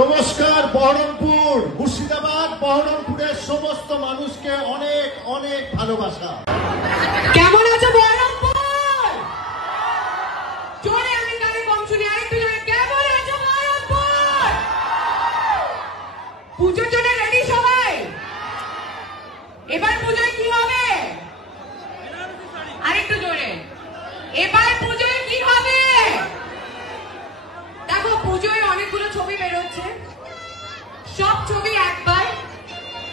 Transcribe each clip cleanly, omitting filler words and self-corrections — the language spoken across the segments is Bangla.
নমস্কার বহরমপুর, মুর্শিদাবাদ বহরমপুরের সমস্ত মানুষকে অনেক অনেক ভালোবাসা। কেমন আছো বহরমপুর? জোরে আমি কানে কম শুনি, আরেকটু জোরে। কেমন আছো বহরমপুর? পুজোর জন্য রেডি সবাই? এবার পুজোয় কি হবে? আরেকটু জোরে। এবার পুজোয় কি হবে? দেখো, পুজোয় অনেকগুলো ছবি বেরোচ্ছে, সব ছবি একবার,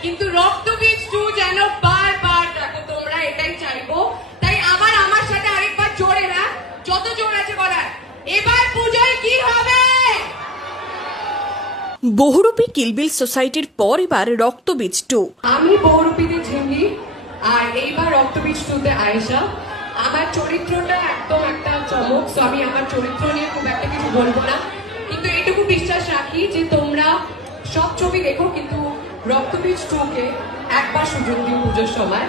কিন্তু রক্তবীজ 2 যেন বারবার দেখো। তোমরা এটাই চাইবো, তাই আমার সাথে আরেকবার জোরে, না যত জোর আছে করার। এবার পুজোয় কি হবে? বহুরূপী কিলবিল সোসাইটির পর এবার রক্তবীজ 2। আমি বহুরূপীতে ঝিমলি, আর এইবার রক্তবীজ 2-তে আয়েশা। আমার চরিত্রটা একদম একটা চমক, তো আমি আমার চরিত্র নিয়ে খুব একটা কিছু বলবো না, কিন্তু এটুকু বিশ্বাস রাখি যে তোমরা সব ছবি দেখো, কিন্তু রক্তবীজ 2-কে একবার সুযোগ দিন পুজোর সময়।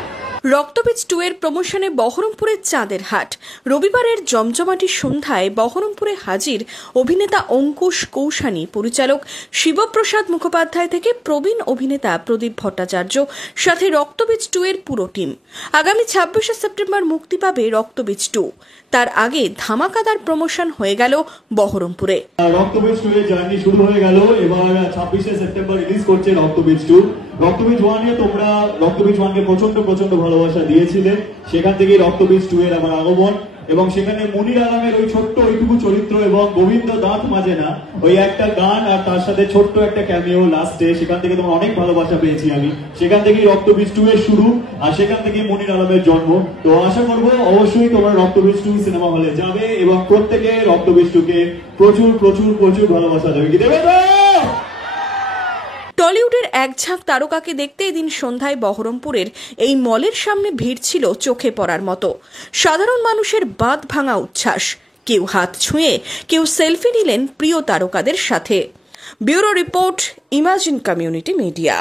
রক্তবীজ 2 এর প্রমোশনে বহরমপুরের চাঁদের হাট। রবিবারের জমজমাটি সন্ধ্যায় বহরমপুরে হাজির অভিনেতা অঙ্কুশ কৌশানী, পরিচালক শিবপ্রসাদ মুখোপাধ্যায় থেকে প্রবীণ অভিনেতা প্রদীপ ভট্টাচার্য, সাথে রক্তবীজ 2 এর পুরো টিম। আগামী 26শে সেপ্টেম্বর মুক্তি পাবে রক্তবীজ 2। তার আগে ধামাকাদার প্রমোশন হয়ে গেল বহরমপুরে। রক্তবীজ 2 এর জার্নি শুরু হয়ে গেল। এবার 26শে সেপ্টেম্বর রিলিজ করছে রক্তবীজ 2। রক্তবীজ 1 এ তোমরা রক্তবীজ 1 কে প্রচন্ড ভালোবাসা দিয়েছিলে, সেখান থেকেই রক্তবীজ 2 এর আমার আগমন। এবং সেখানে মনির আলমের ওই ছোট্ট ওইটুকু চরিত্র এবং গোবিন্দ দাঁত মাজে না ওই একটা গান, আর তার সাথে ছোট্ট একটা ক্যামিও লাস্টে, সেখান থেকে তোমার অনেক ভালোবাসা পেয়েছি আমি। সেখান থেকেই রক্তবীজ 2 এর শুরু, আর সেখান থেকেই মনির আলমের জন্ম। তো আশা করবো অবশ্যই তোমরা রক্তবীজ 2 সিনেমা হলে যাবে এবং প্রত্যেকে রক্তবীজ 2 কে প্রচুর ভালোবাসা দেবে। কি দেবে তো? টলিউডের এক ঝাঁক তারকাকে দেখতে এদিন সন্ধ্যায় বহরমপুরের এই মলের সামনে ভিড় ছিল চোখে পড়ার মতো। সাধারণ মানুষের বাঁধ ভাঙা উচ্ছ্বাস, কেউ হাত ছুঁয়ে, কেউ সেলফি নিলেন প্রিয় তারকাদের সাথে। Bureau report, imagine community media.